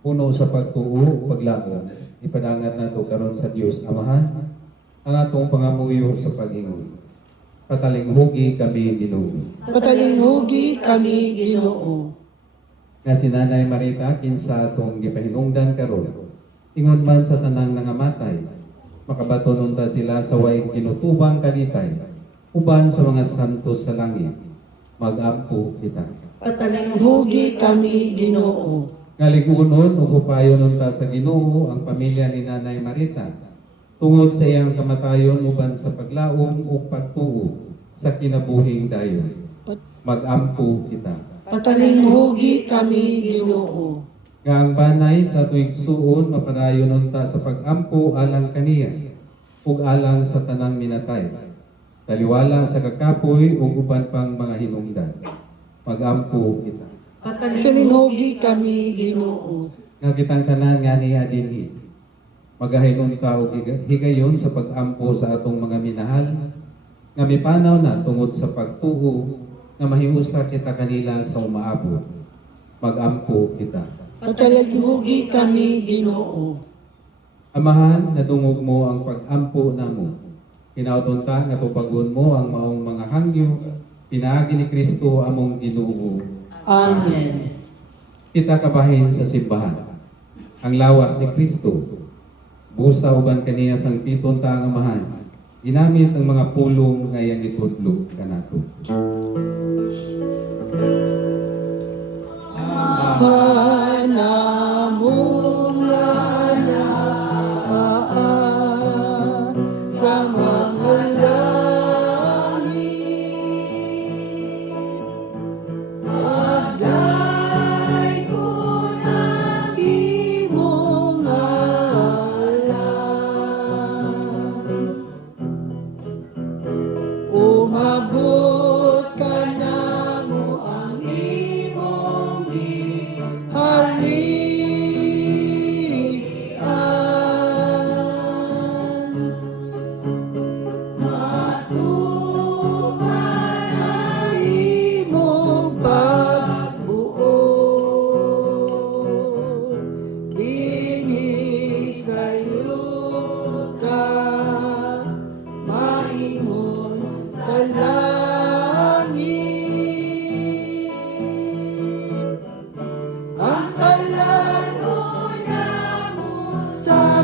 puno sa pagtuo, paglaom, ipadangat nato karon sa Dios Amahan, ang atong pangamuyo sa pag-ingon. Patalinghugi kami, Ginoo. Patalinghugi kami, Ginoo. Nga si Nanay Marita kinsa atong gipahinungdan karon. Ingon man sa tanang nangamatay, makabaton unta sila sa way kinutubang kalipay, uban sa mga santos sa langit. Mag-ampo kita. Patalinghugi kami, Ginoo. Ngaligunon ug hupayon unta sa Ginoo ang pamilya ni Nanay Marita tungod sa iyang kamatayon uban sa paglaom ug pagtuo sa kinabuhing dayon. Mag-ampo kita. Patalinghugi kami, Ginoo. Nga ang banay sa tuig suon mapadayon unta sa pag-ampo alang kaniya ug alang sa tanang minatay. Taliwala sa kakapoy ug uban pang mga hinungdan. Mag-ampo kita. Patalinghugi kami, Ginoo. Nga kitang tanan nga niya dinhi. Magahinon ta og higayon sa pag-ampo sa atong mga minahal nga mipanaw na tungod sa pagtuo nga mahiusa kita kanila sa umaabot. Mag-ampo kita. Patalinghugi kami, Ginoo. Amahan, nadungog mo ang pag-ampo namo. Hinaut ta nga tupagon mo ang maong mga hangyo pinaagi ni Kristo among Ginoo. Amen. Kita kabahin sa simbahan. Ang lawas ni Kristo, busa uban kaniya sang titon ta ang amahan. Ginamit ang mga pulong nga iyang itudlo kanato. Hanamong sa mga langit. Agay ko na imong ngalan. Umabot ka na mo ang imong harian. Matuman ang imong pagbuot. Dinhi sa'yo ka maingon sa langit. Ang kalaro na mo sa